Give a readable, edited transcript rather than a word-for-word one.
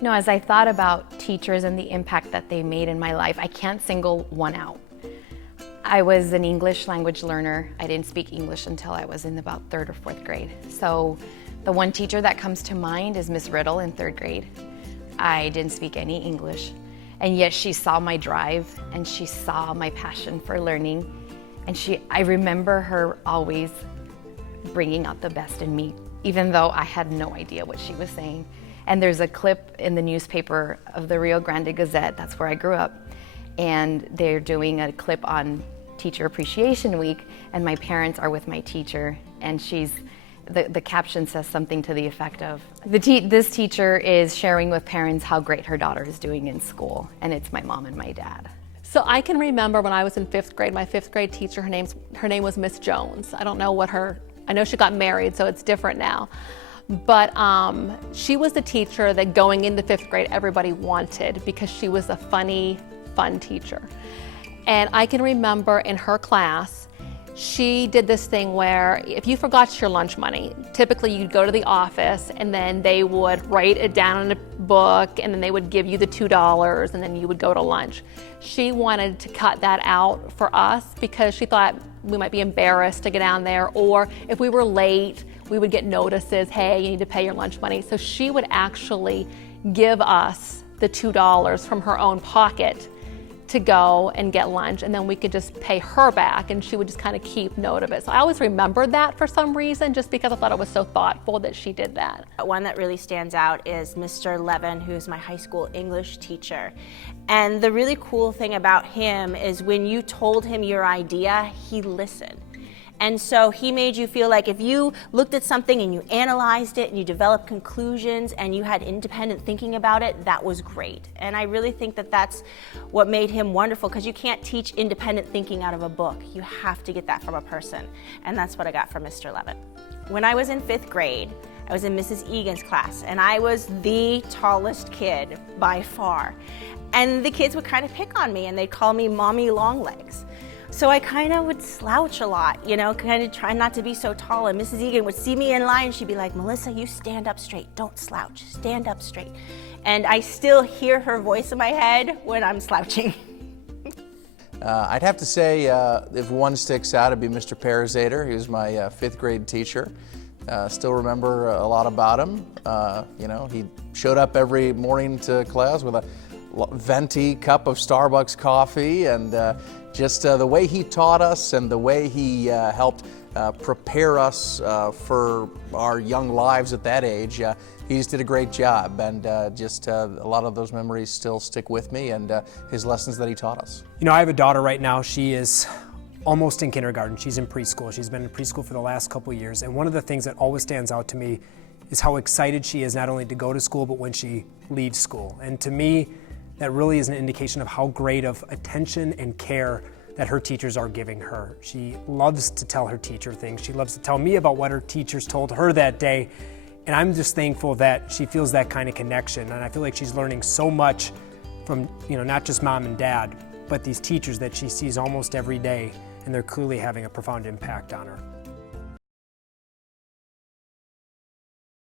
You know, as I thought about teachers and the impact that they made in my life, I can't single one out. I was an English language learner. I didn't speak English until I was in about 3rd or 4th grade. So the one teacher that comes to mind is Miss Riddle in 3rd grade. I didn't speak any English, and yet she saw my drive and she saw my passion for learning. And I remember her always bringing out the best in me, even though I had no idea what she was saying. And there's a clip in the newspaper of the Rio Grande Gazette, that's where I grew up, and they're doing a clip on Teacher Appreciation Week, and my parents are with my teacher, and the caption says something to the effect of, this teacher is sharing with parents how great her daughter is doing in school, and it's my mom and my dad. So I can remember when I was in 5th grade, my 5th grade teacher, her name was Miss Jones. I don't know I know she got married, so it's different now. But she was the teacher that going into 5th grade everybody wanted because she was a funny, fun teacher. And I can remember in her class, she did this thing where if you forgot your lunch money, typically you'd go to the office and then they would write it down in a book and then they would give you the $2 and then you would go to lunch. She wanted to cut that out for us because she thought we might be embarrassed to get down there, or if we were late, we would get notices, hey, you need to pay your lunch money. So she would actually give us the $2 from her own pocket to go and get lunch, and then we could just pay her back, and she would just kind of keep note of it. So I always remembered that for some reason, just because I thought it was so thoughtful that she did that. One that really stands out is Mr. Levin, who's my high school English teacher. And the really cool thing about him is when you told him your idea, he listened. And so he made you feel like if you looked at something and you analyzed it and you developed conclusions and you had independent thinking about it, that was great. And I really think that that's what made him wonderful, because you can't teach independent thinking out of a book. You have to get that from a person. And that's what I got from Mr. Levin. When I was in 5th grade, I was in Mrs. Egan's class, and I was the tallest kid by far. And the kids would kind of pick on me, and they'd call me Mommy Longlegs. So I kind of would slouch a lot, you know, kind of try not to be so tall. And Mrs. Egan would see me in line and she'd be like, Melissa, you stand up straight, don't slouch, stand up straight. And I still hear her voice in my head when I'm slouching. I'd have to say, if one sticks out, it'd be Mr. Parazader. He was my 5th grade teacher. Still remember a lot about him. You know, he showed up every morning to class with a venti cup of Starbucks coffee, and just the way he taught us and the way he helped prepare us for our young lives at that age. He just did a great job, and just a lot of those memories still stick with me, and his lessons that he taught us. You know, I have a daughter right now. She is almost in kindergarten. She's in preschool. She's been in preschool for the last couple of years, and one of the things that always stands out to me is how excited she is not only to go to school, but when she leaves school. And to me, that really is an indication of how great of attention and care that her teachers are giving her. She loves to tell her teacher things. She loves to tell me about what her teachers told her that day. And I'm just thankful that she feels that kind of connection. And I feel like she's learning so much from, you know, not just mom and dad, but these teachers that she sees almost every day, and they're clearly having a profound impact on her.